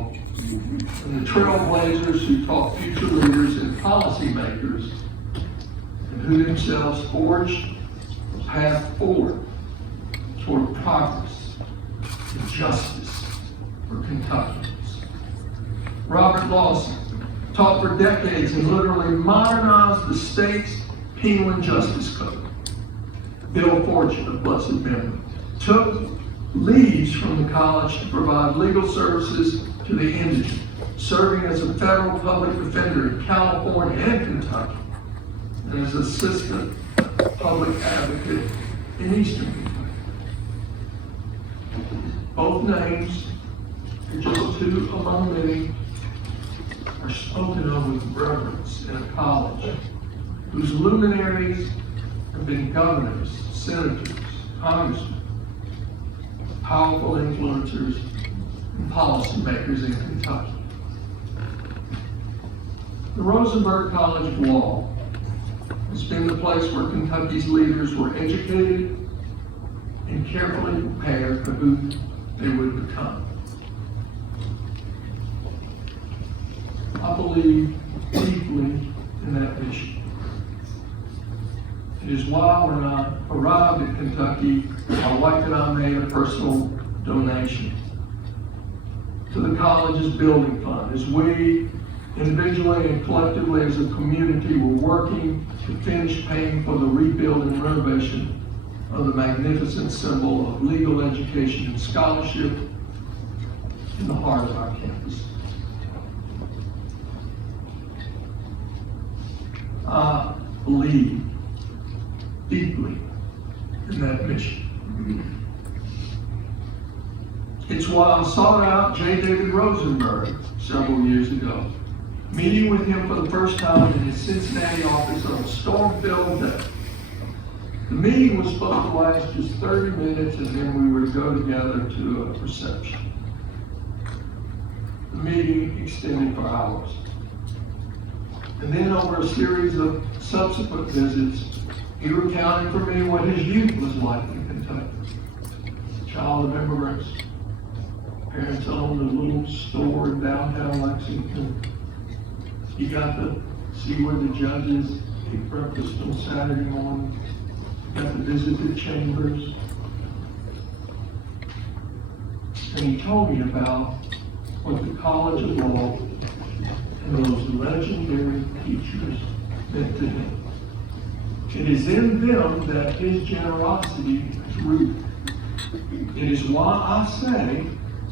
Apollo, and the trailblazers who taught future leaders and policymakers, and who themselves forged a path forward toward progress and justice for Kentuckians. Robert Lawson taught for decades and literally modernized the state's penal and justice code. Bill Fortune, of blessed memory, took leaves from the college to provide legal services to the indigent, serving as a federal public defender in California and Kentucky, and as assistant public advocate in Eastern Kentucky. Both names, just two among many, are spoken of with reverence in a college whose luminaries have been governors, senators, congressmen, powerful influencers, and policymakers in Kentucky. The Rosenberg College of Law has been the place where Kentucky's leaders were educated and carefully prepared for who they would become. I believe deeply in that mission. It is why when I arrived in Kentucky, my wife and I made a personal donation to the college's building fund as we, individually and collectively as a community, were working to finish paying for the rebuild and renovation of the magnificent symbol of legal education and scholarship in the heart of our campus. I believe deeply in that mission. It's why I sought out J. David Rosenberg several years ago, meeting with him for the first time in his Cincinnati office on a storm-filled day. The meeting was supposed to last just 30 minutes, and then we would go together to a reception. The meeting extended for hours. And then over a series of subsequent visits, he recounted for me what his youth was like in Kentucky. Child of immigrants, parents owned a little store in downtown Lexington. He got to see where the judges ate breakfast on Saturday morning. Got to visit the chambers. And he told me about what the College of Law and those legendary teachers meant to him. It is in them that his generosity is rooted. It is why I say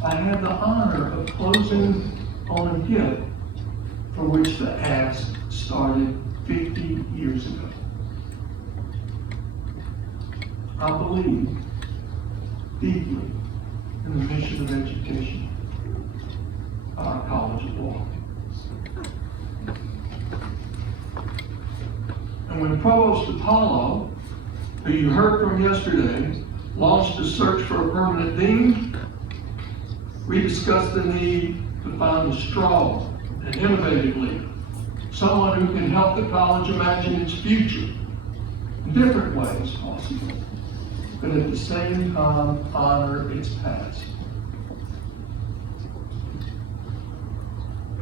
I had the honor of closing on a gift for which the ask started 50 years ago. I believe deeply in the mission of education of our College of Law. And when Provost Apollo, who you heard from yesterday, launched a search for a permanent dean, we discussed the need to find a strong and innovative leader, someone who can help the college imagine its future in different ways possible, but at the same time honor its past.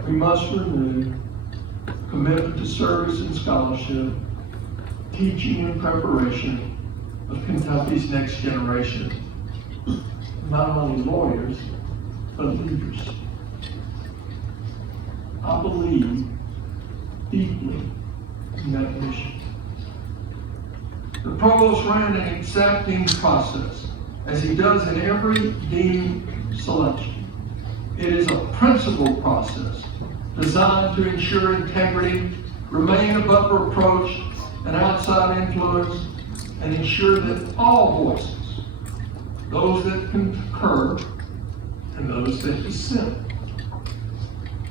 We must renew commitment to service and scholarship, teaching and preparation of Kentucky's next generation, not only lawyers, but leaders. I believe deeply in that mission. The provost ran an exacting process, as he does in every dean selection. It is a principled process designed to ensure integrity, remain above reproach and outside influence, and ensure that all voices, those that concur and those that dissent,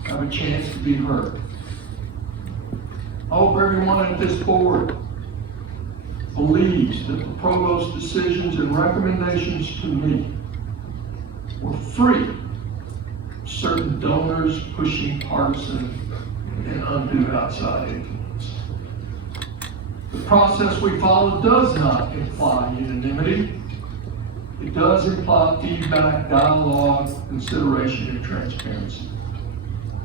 have a chance to be heard. I hope everyone at this board believes that the provost's decisions and recommendations to me were free of certain donors pushing partisan and undue outside influence. The process we follow does not imply unanimity, It does imply feedback, dialogue, consideration, and transparency.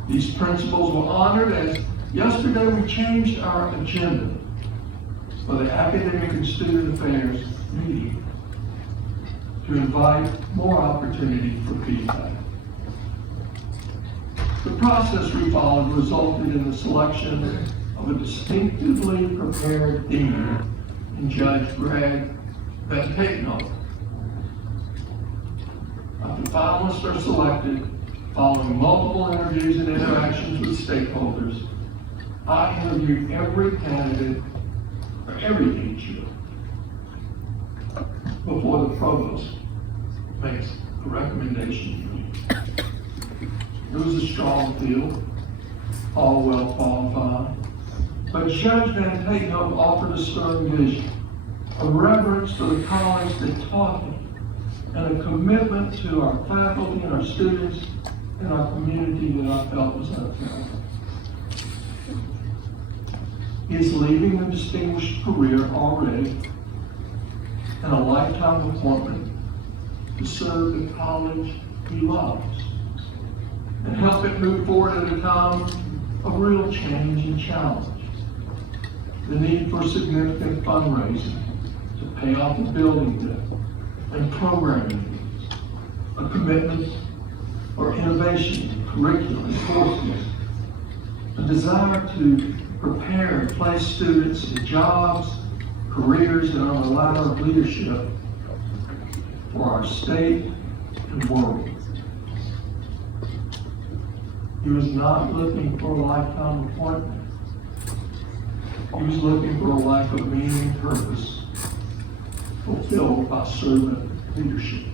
These principles were honored as yesterday we changed our agenda for the Academic and Student Affairs meeting to invite more opportunity for feedback. The process we followed resulted in the selection of a distinctively prepared dean in Judge Greg Van Tatenhove. After finalists are selected, following multiple interviews and interactions with stakeholders, I interviewed every candidate for every teacher before the provost makes a recommendation for me. It was a strong field, all well qualified, but Judge Van Tatenhove offered a stern vision, a reverence for the college that taught him, and a commitment to our faculty and our students and our community that I felt was unfair. He is leaving a distinguished career already and a lifetime appointment to serve the college he loves and help it move forward at a time of real change and challenge. The need for significant fundraising to pay off the building debt and programming needs, a commitment for innovation, curriculum, and courses, a desire to prepare and place students in jobs, careers, and on the ladder of leadership for our state and world. He was not looking for a lifetime appointment. He was looking for a life of meaning and purpose, fulfilled by servant leadership.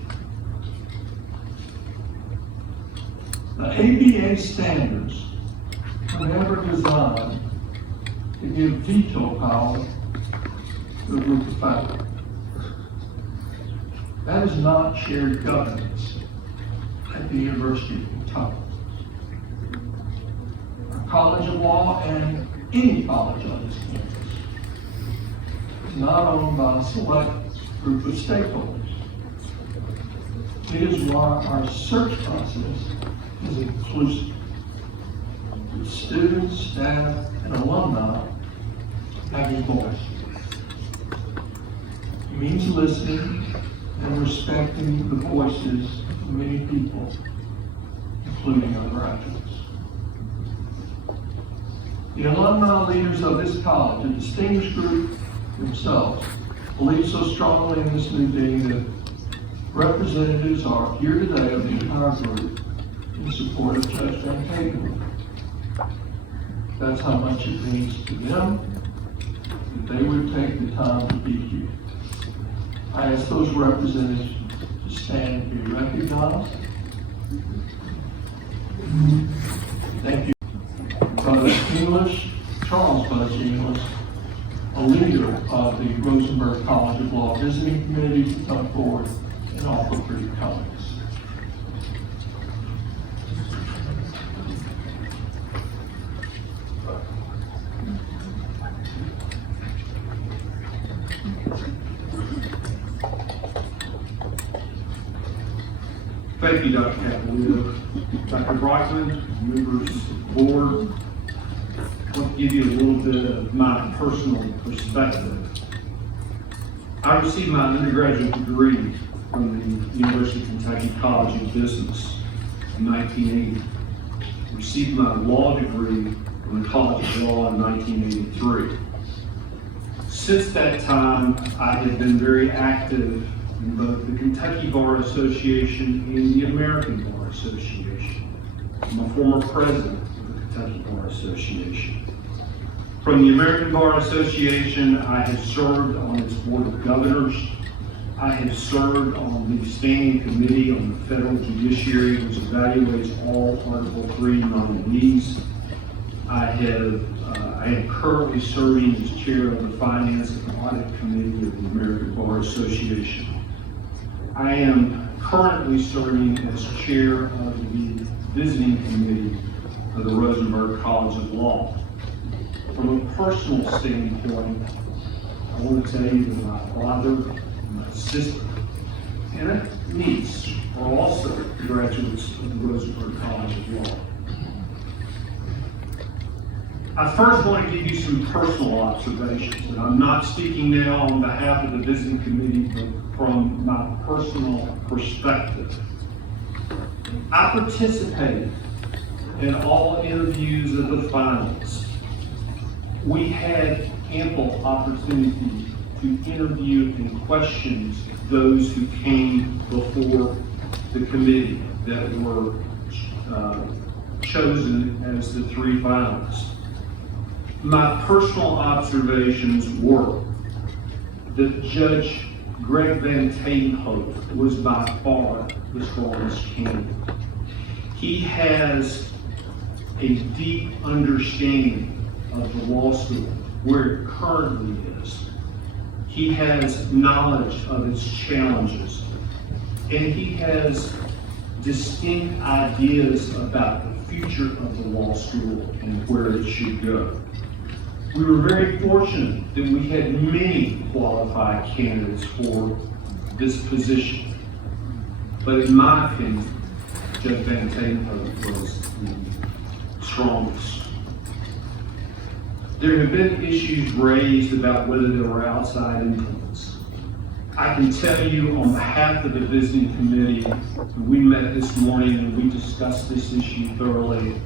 The ABA standards were never designed to give veto power to a group of faculty. That is not shared governance at the University of Kentucky. Our College of Law and any college on this campus is not owned by a select group of stakeholders. It is why our search process is inclusive, with students, staff, and alumni having voice. It means listening and respecting the voices of many people, including our graduates. The alumni leaders of this college, a distinguished group themselves, believe so strongly in this new dean that representatives are here today of the entire group in support of Judge Van Tatenhove. That's how much it means to them that they would take the time to be here. I ask those representatives to stand and be recognized. Thank you. Buzz English, Charles Buzz English, a leader of the Rosenberg College of Law Visiting Committee, to come forward and offer brief comments. Thank you, Dr. Capolito. Dr. Brightman, members of the board, I want to give you a little bit of my personal perspective. I received my undergraduate degree from the University of Kentucky College of Business in 1980. Received my law degree from the College of Law in 1983. Since that time, I have been very active in both the Kentucky Bar Association and the American Bar Association. I'm a former president of the Kentucky Bar Association. From the American Bar Association, I have served on its Board of Governors. I have served on the Standing Committee on the Federal Judiciary, which evaluates all Article III nominees. I am currently serving as chair of the Finance and Audit Committee of the American Bar Association. I am currently serving as chair of the Visiting Committee of the Rosenberg College of Law. From a personal standpoint, I want to tell you that my father and my sister and a niece are also graduates of the Rosenberg College of Law. I first want to give you some personal observations, and I'm not speaking now on behalf of the visiting committee, but from my personal perspective. I participated in all interviews of the finalists. We had ample opportunity to interview and question those who came before the committee that were chosen as the three finalists. My personal observations were that Judge Greg Van Tatenhoven was by far the strongest candidate. He has a deep understanding of the law school, where it currently is. He has knowledge of its challenges, and he has distinct ideas about the future of the law school and where it should go. We were very fortunate that we had many qualified candidates for this position. But in my opinion, Judge Van Tatenhoven was the strongest. There have been issues raised about whether there were outside influence. I can tell you on behalf of the visiting committee, we met this morning and we discussed this issue thoroughly.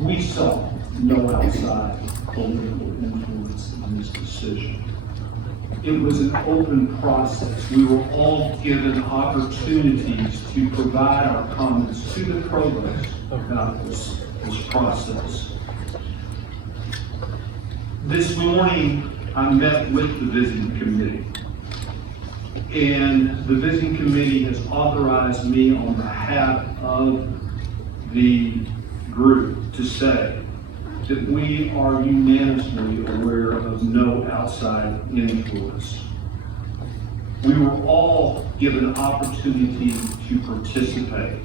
We saw no outside political influence in this decision. It was an open process. We were all given opportunities to provide our comments to the provost about this process. This morning, I met with the visiting committee, and the visiting committee has authorized me on behalf of the group to say that we are unanimously aware of no outside influence. We were all given opportunity to participate.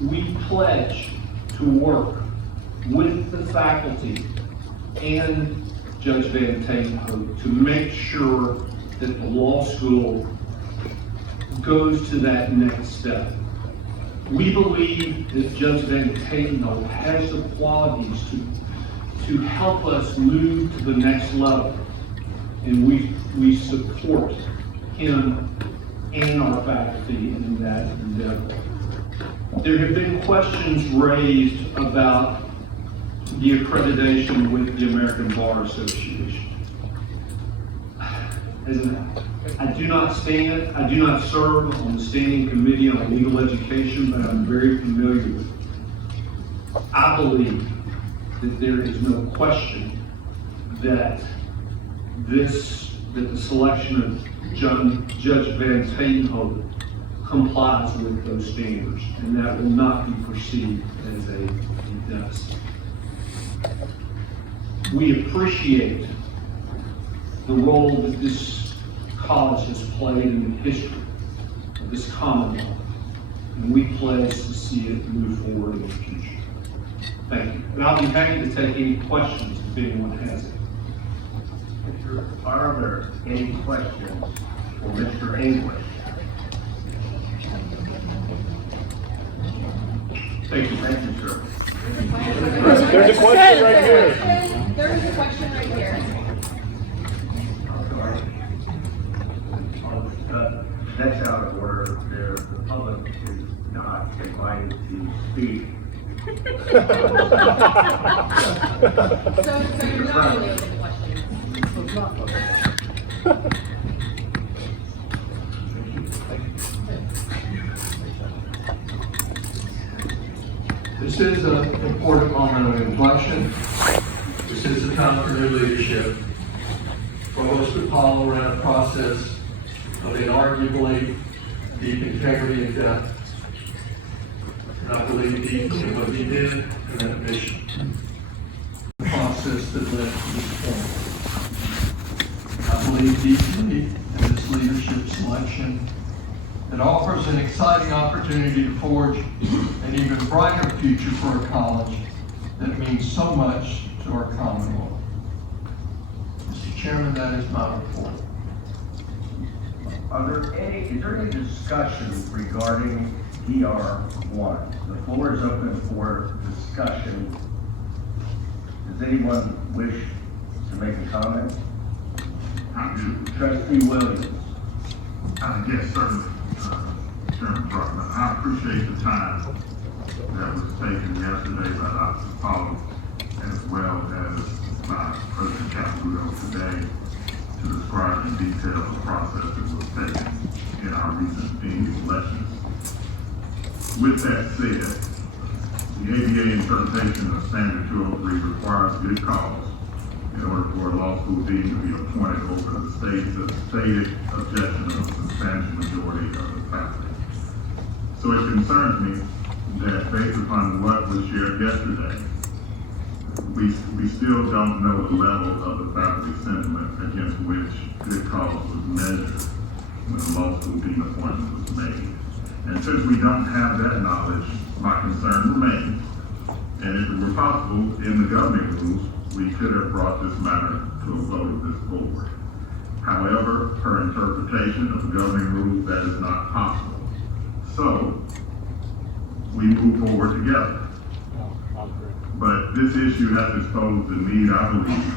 We pledge to work with the faculty and Judge Van Tatenhoven to make sure that the law school goes to that next step. We believe that Judge Van Tatenhoven has the qualities to help us move to the next level, and we support him and our faculty in that endeavor. There have been questions raised about the accreditation with the American Bar Association. I do not serve on the Standing Committee on Legal Education, but I'm very familiar with it. I believe that there is no question that the selection of Judge Van Tatenhoven complies with those standards, and that will not be perceived as a deficit. We appreciate the role that this college has played in the history of this Commonwealth, and we pledge to see it move forward in the future. Thank you. And I'll be happy to take any questions if anyone has it. Are there any questions for Mr. English? Thank you. Thank you, sir. There's a question right here. There's a question right here. That's out of order. The public is not invited to speak. So you're not really open questions. This is an important moment of inflection. This is a time for new leadership. Provost Apollo ran a process of inarguably deep integrity and depth. And I believe deeply in what he did and that mission. The process that led to this point. I believe deeply in this leadership selection that offers an exciting opportunity to forge an even brighter future for a college that means so much to our Commonwealth. Mr. Chairman, that is my report. is there any discussion regarding DR1? The floor is open for discussion. Does anyone wish to make a comment? I do. Trustee Williams. Yes, certainly, Chairman Brockman. I appreciate the time that was taken yesterday by Dr. Paul as well as by President Caputo today to describe in detail the process that was taken in our recent deemed elections. With that said, the ABA interpretation of Standard 203 requires good cause in order for a law school dean to be appointed over the stated objection of a substantial majority of the faculty. So it concerns me that based upon what was shared yesterday, we still don't know the level of the faculty sentiment against which good cause was measured when the law school dean appointment was made. And since we don't have that knowledge, my concern remains. And if it were possible, in the governing rules, we could have brought this matter to a vote of this board. However, per interpretation of the governing rules, that is not possible. So, we move forward together. But this issue has exposed the need, I believe,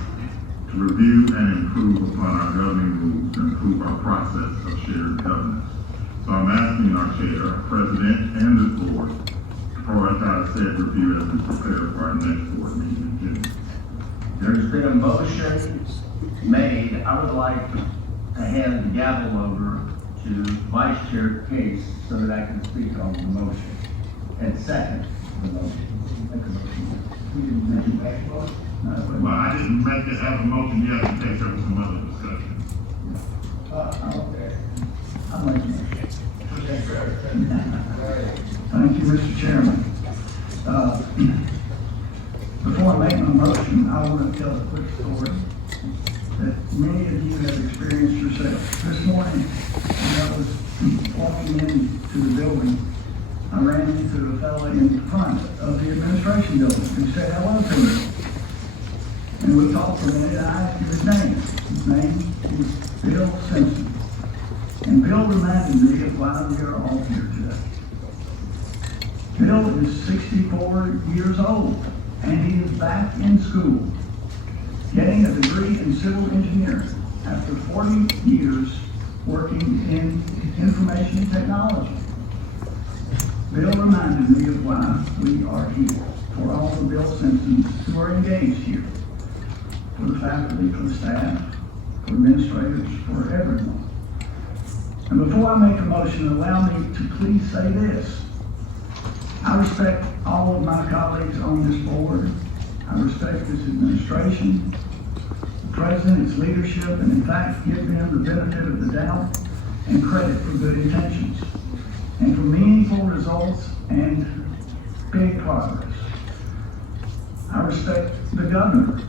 to review and improve upon our governing rules and improve our process of shared governance. So I'm asking our chair, president, and this board to prioritize said review as we prepare for our next board meeting in June. There's been a motion made. I would like to hand the gavel over to Vice Chair Case so that I can speak on the motion. And second, the motion. We didn't make it back. Well, I didn't make it have a motion yet in case there was some other discussion. Okay. I'll make a motion. Thank you, Mr. Chairman. Before I make my motion, I want to tell a quick story that many of you have experienced yourself. This morning, when I was walking into the building, I ran into a fellow in front of the administration building who said hello to me. And we talked for a minute, and I asked him his name. His name is Bill Simpson. And Bill reminded me of why we are all here today. Bill is 64 years old, and he is back in school, getting a degree in civil engineering after 40 years working in information technology. Bill reminded me of why we are here, for all the Bill Simpsons who are engaged here, for the faculty, for the staff, for administrators, for everyone. And before I make a motion, allow me to please say this. I respect all of my colleagues on this board. I respect this administration, the president, its leadership, and in fact, give them the benefit of the doubt and credit for good intentions and for meaningful results and big progress. I respect the governor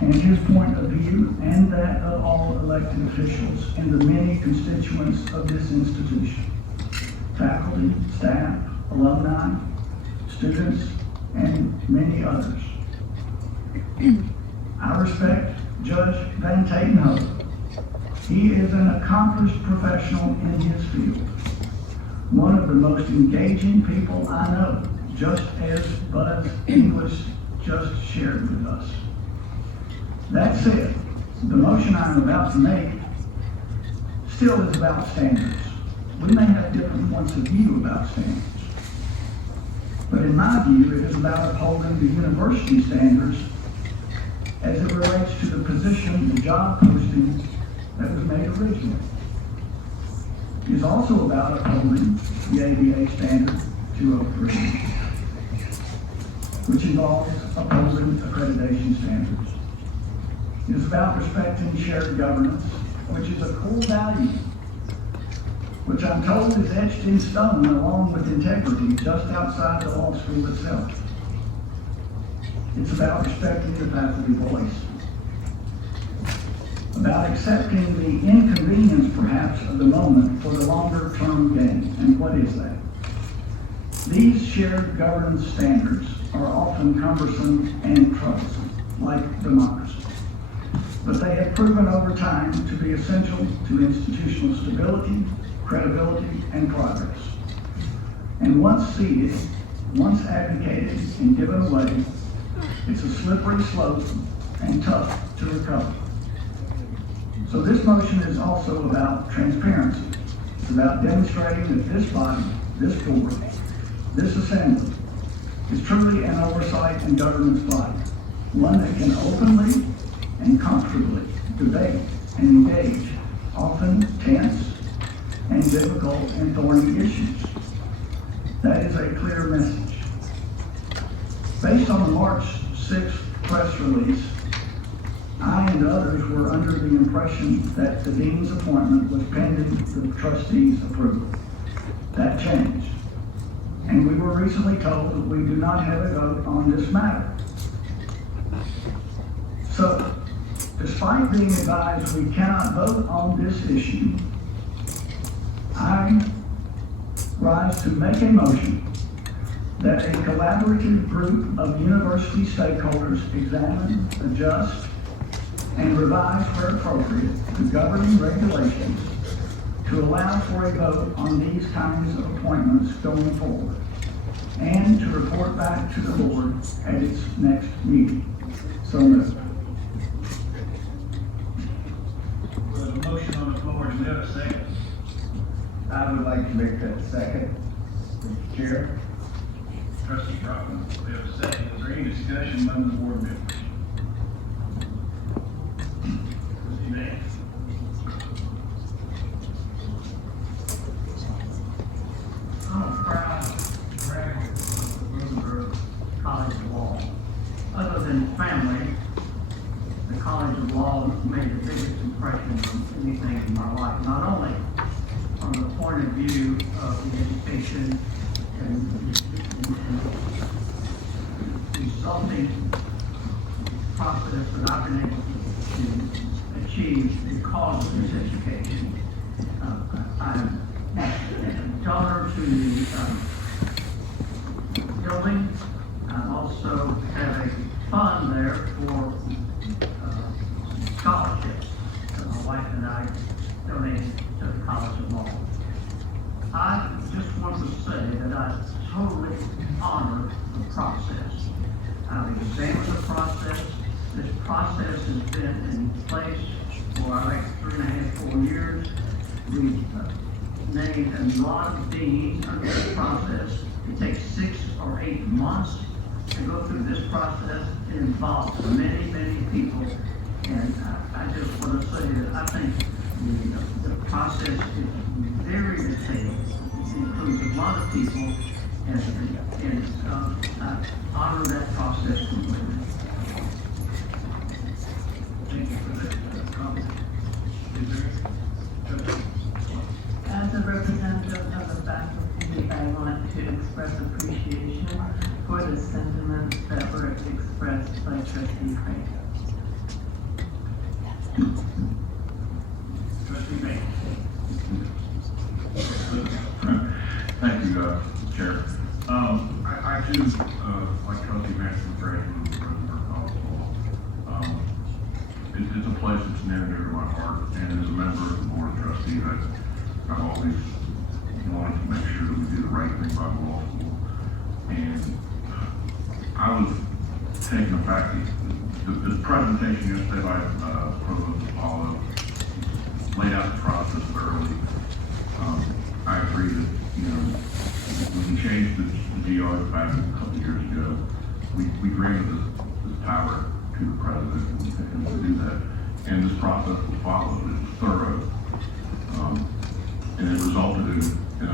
and his point of view and that of all elected officials and the many constituents of this institution. Faculty, staff, alumni, students, and many others. I respect Judge Van Tatenhove. He is an accomplished professional in his field. One of the most engaging people I know, just as Buzz English just shared with us. That said, the motion I'm about to make still is about standards. We may have different points of view about standards. But in my view, it is about upholding the university standards as it relates to the position, the job posting that was made originally. It is also about upholding the ABA standard 203, which involves upholding accreditation standards. It is about respecting shared governance, which is a core value, which I'm told is etched in stone along with integrity just outside the law school itself. It's about respecting the faculty voice, about accepting the inconvenience perhaps of the moment for the longer term gain. And what is that? These shared governance standards are often cumbersome and troublesome, like democracy. but they have proven over time to be essential to institutional stability, credibility, and progress. And once seeded, once advocated and given away, it's a slippery slope and tough to recover. So this motion is also about transparency. It's about demonstrating that this body, this board, this assembly is truly an oversight and governance body, one that can openly and comfortably debate and engage often tense and difficult and thorny issues. That is a clear message. Based on the March 6th press release, I and others were under the impression that the dean's appointment was pending the trustees' approval. That changed. And we were recently told that we do not have a vote on this matter. So, despite being advised we cannot vote on this issue, I rise to make a motion that a collaborative group of university stakeholders examine, adjust, and revise where appropriate the governing regulations to allow for a vote on these kinds of appointments going forward, and to report back to the board at its next meeting. So moved. There's a motion on the floor, is there a second? I would like to make that second, Mr. Chair. Trustee Brockman, we have a second. Is there any discussion among the board members? Trustee May? I'm a proud graduate of Rosenberg College of Law. Other than family, the College of Law made the biggest impression on anything in my life, not only from the point of view of the education and resulting process that I've been able to achieve because of this education. I'm a donor to the building. I also have a fund there for scholarships that my wife and I donated to the College of Law. I just want to say that I totally honor the process. I've examined the process. This process has been in place for like 3.5, 4 years. We've named a lot of deans under this process. It takes 6 or 8 months to go through this process. It involves many, many people. And I just want to say that I think the process is very detailed. It includes a lot of people, and I honor that process completely. Thank you for that comment. Is there? As a representative of the faculty, I want to express appreciation for the sentiments that were expressed by Trustee Craig. Trustee May? Thank you, Chair. I too, like Trustee Maxson, graduate of Rosenberg College of Law. It's a place that's near and dear to my heart, and as a member of the Board of Trustees, I've always wanted to make sure that we do the right thing by the law school. And I was taken aback. The presentation yesterday by Provost Apollo laid out the process thoroughly. I agree that, when we changed the GRs back a couple of years ago, we granted this power to the president and to do that. And this process was followed. It was thorough. And it resulted in a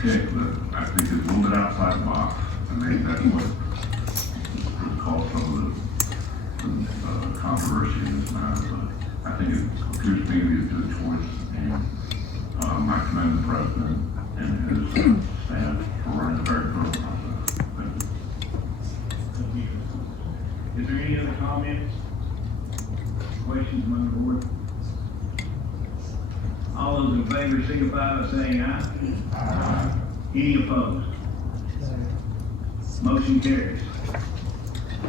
pick that I think is a little bit outside the box. And maybe that's what caused some of the controversy in this matter. But I think it appears to me to be a good choice. And I commend the president and his staff for running a very thorough process. Thank you. Thank you. Is there any other comments? Questions among the board? All those in favor signify by saying aye. Aye. Any opposed? Motion carries.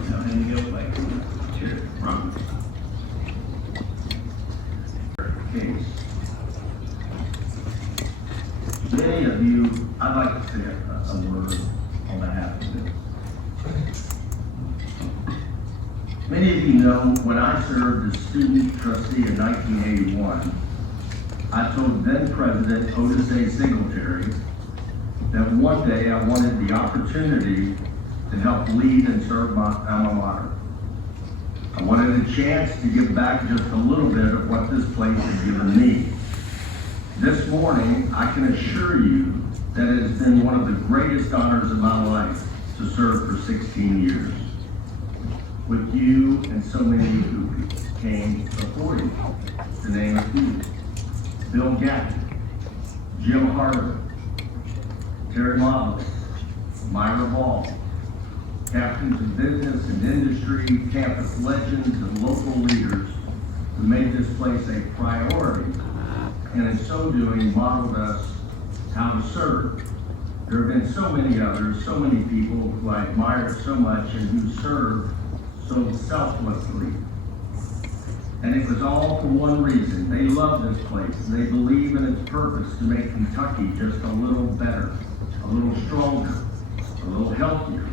Now, any go back to the chair. Robert. case. Many of you, I'd like to say a word on behalf of this. Many of you know when I served as student trustee in 1981, I told then President Otis A. Singletary that one day I wanted the opportunity to help lead and serve my alma mater. I wanted a chance to give back just a little bit of what this place had given me. This morning, I can assure you that it has been one of the greatest honors of my life to serve for 16 years. With you and so many who came before you, to name a few. Bill Gaffney, Jim Harder, Terry Mobley, Myra Ball, captains of business and industry, campus legends, and local leaders who made this place a priority, and in so doing modeled us how to serve. There have been so many others, so many people who I admired so much and who served so selflessly. And it was all for one reason. They love this place, and they believe in its purpose to make Kentucky just a little better, a little stronger, a little healthier,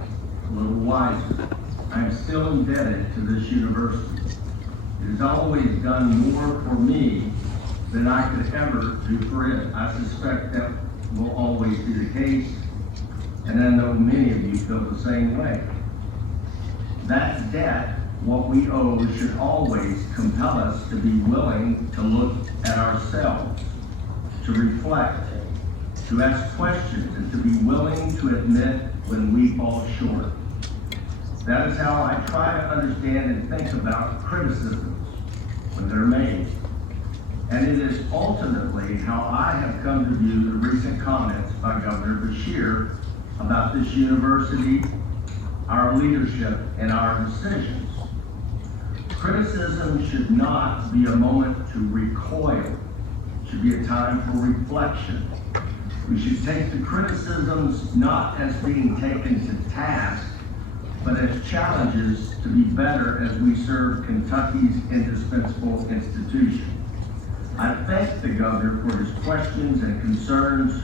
a little wiser. I am still indebted to this university. It has always done more for me than I could ever do for it. I suspect that will always be the case, and I know many of you feel the same way. That debt, what we owe, should always compel us to be willing to look at ourselves, to reflect, to ask questions, and to be willing to admit when we fall short. That is how I try to understand and think about criticisms when they're made. And it is ultimately how I have come to view the recent comments by Governor Beshear about this university, our leadership, and our decisions. Criticism should not be a moment to recoil. It should be a time for reflection. We should take the criticisms not as being taken to task, but as challenges to be better as we serve Kentucky's indispensable institution. I thank the governor for his questions and concerns,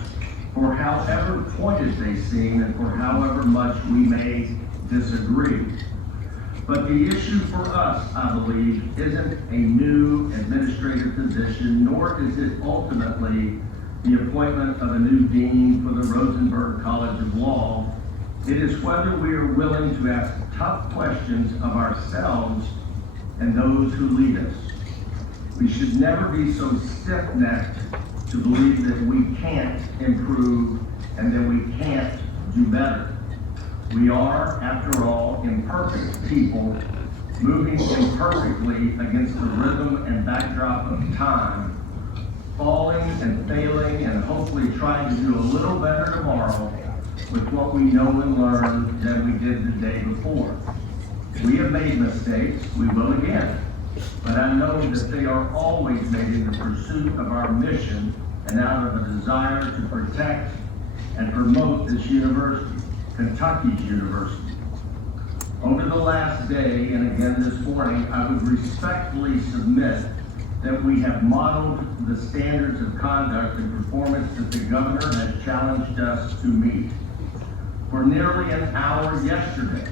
for however pointed they seem and for however much we may disagree. But the issue for us, I believe, isn't a new administrative position, nor is it ultimately the appointment of a new dean for the Rosenberg College of Law. It is whether we are willing to ask tough questions of ourselves and those who lead us. We should never be so stiff-necked to believe that we can't improve and that we can't do better. We are, after all, imperfect people, moving imperfectly against the rhythm and backdrop of time, falling and failing and hopefully trying to do a little better tomorrow with what we know and learn than we did the day before. We have made mistakes, we will again, but I know that they are always made in the pursuit of our mission and out of a desire to protect and promote this university, Kentucky's university. Over the last day and again this morning, I would respectfully submit that we have modeled the standards of conduct and performance that the governor has challenged us to meet. For nearly an hour yesterday,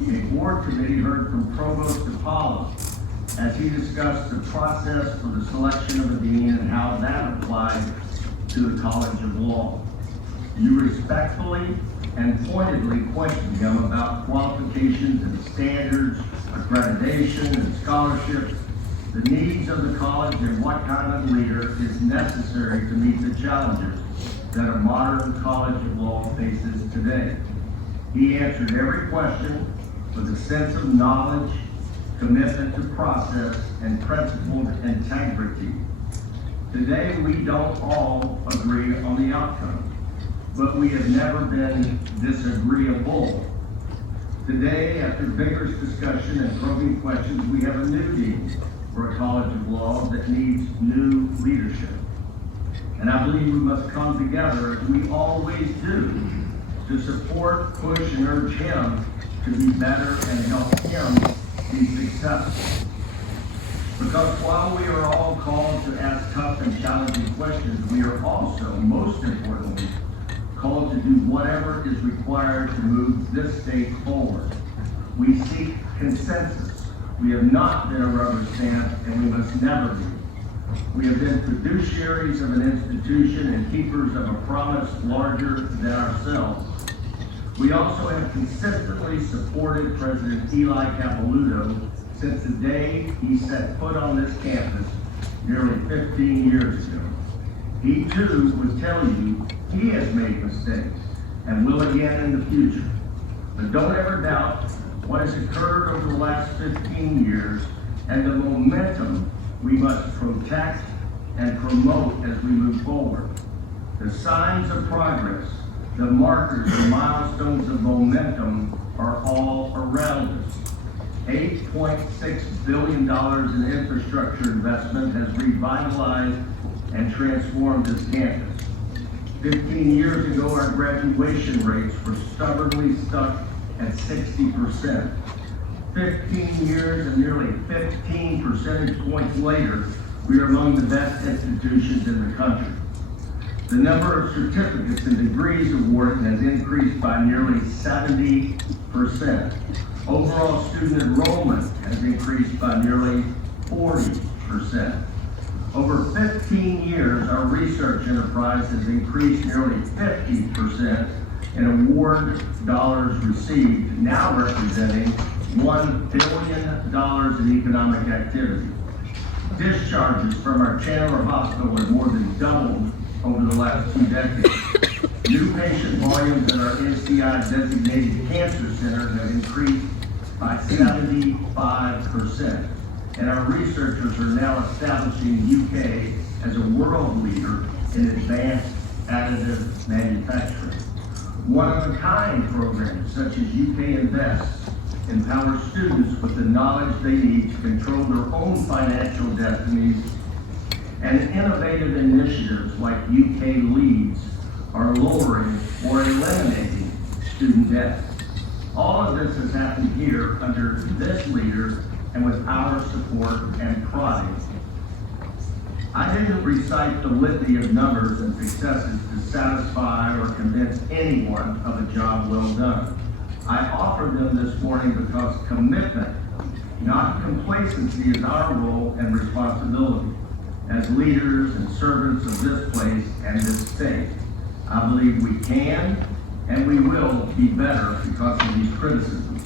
a board committee heard from Provost DePaula as he discussed the process for the selection of a dean and how that applied to the College of Law. You respectfully and pointedly questioned him about qualifications and standards, accreditation and scholarships, the needs of the college, and what kind of leader is necessary to meet the challenges that a modern College of Law faces today. He answered every question with a sense of knowledge, commitment to process, and principled integrity. Today, we don't all agree on the outcome, but we have never been disagreeable. Today, after vigorous discussion and probing questions, we have a new dean for a College of Law that needs new leadership. And I believe we must come together, as we always do, to support, push, and urge him to be better and help him be successful. Because while we are all called to ask tough and challenging questions, we are also, most importantly, called to do whatever is required to move this state forward. We seek consensus. We have not been a rubber stamp, and we must never be. We have been fiduciaries of an institution and keepers of a promise larger than ourselves. We also have consistently supported President Eli Capelouto since the day he set foot on this campus nearly 15 years ago. He too would tell you he has made mistakes and will again in the future. But don't ever doubt what has occurred over the last 15 years and the momentum we must protect and promote as we move forward. The signs of progress, the markers and milestones of momentum are all around us. $8.6 billion in infrastructure investment has revitalized and transformed this campus. 15 years ago, our graduation rates were stubbornly stuck at 60%. 15 years and nearly 15 percentage points later, we are among the best institutions in the country. The number of certificates and degrees awarded has increased by nearly 70%. Overall student enrollment has increased by nearly 40%. Over 15 years, our research enterprise has increased nearly 50% in award dollars received, now representing $1 billion in economic activity. Discharges from our Chandler Hospital have more than doubled over the last 2 decades. New patient volumes at our NCI designated cancer centers have increased by 75%. And our researchers are now establishing UK as a world leader in advanced additive manufacturing. One-of-a-kind programs such as UK Invest empower students with the knowledge they need to control their own financial destinies, and innovative initiatives like UK Leads are lowering or eliminating student debt. All of this has happened here under this leader and with our support and prodding. I didn't recite the litany of numbers and successes to satisfy or convince anyone of a job well done. I offer them this morning because commitment, not complacency, is our role and responsibility as leaders and servants of this place and this state. I believe we can and we will be better because of these criticisms,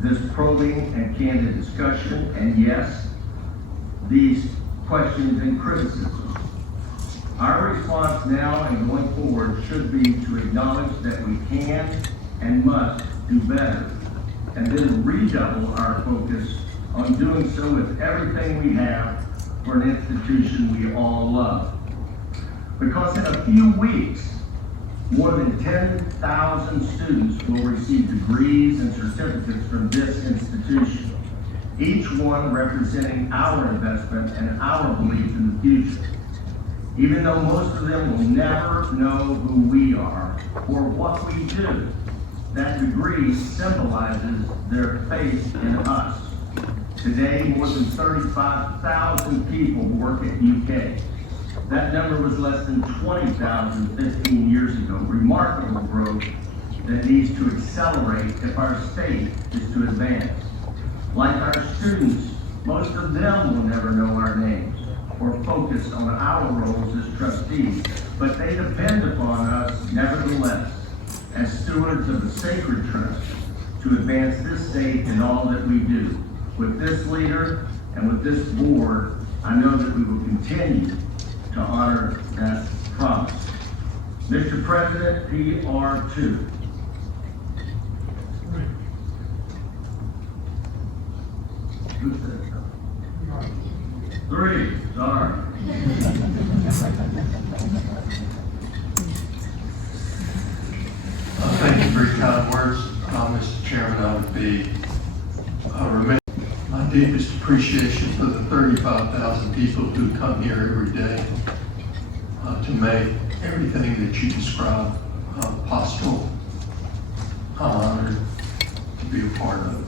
this probing and candid discussion, and yes, these questions and criticisms. Our response now and going forward should be to acknowledge that we can and must do better, and then redouble our focus on doing so with everything we have for an institution we all love. Because in a few weeks, more than 10,000 students will receive degrees and certificates from this institution, each one representing our investment and our belief in the future. Even though most of them will never know who we are or what we do, that degree symbolizes their faith in us. Today, more than 35,000 people work at UK. That number was less than 20,000 15 years ago. Remarkable growth that needs to accelerate if our state is to advance. Like our students, most of them will never know our names or focus on our roles as trustees, but they depend upon us nevertheless as stewards of the sacred trust to advance this state in all that we do. With this leader and with this board, I know that we will continue to honor that promise. Mr. President, PR2. Who said that? 3, sorry. Thank you for your kind words, Mr. Chairman. I would be remiss. My deepest appreciation for the 35,000 people who come here every day to make everything that you describe possible. I'm honored to be a part of it.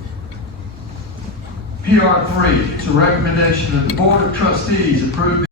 PR3, it's a recommendation that the Board of Trustees approve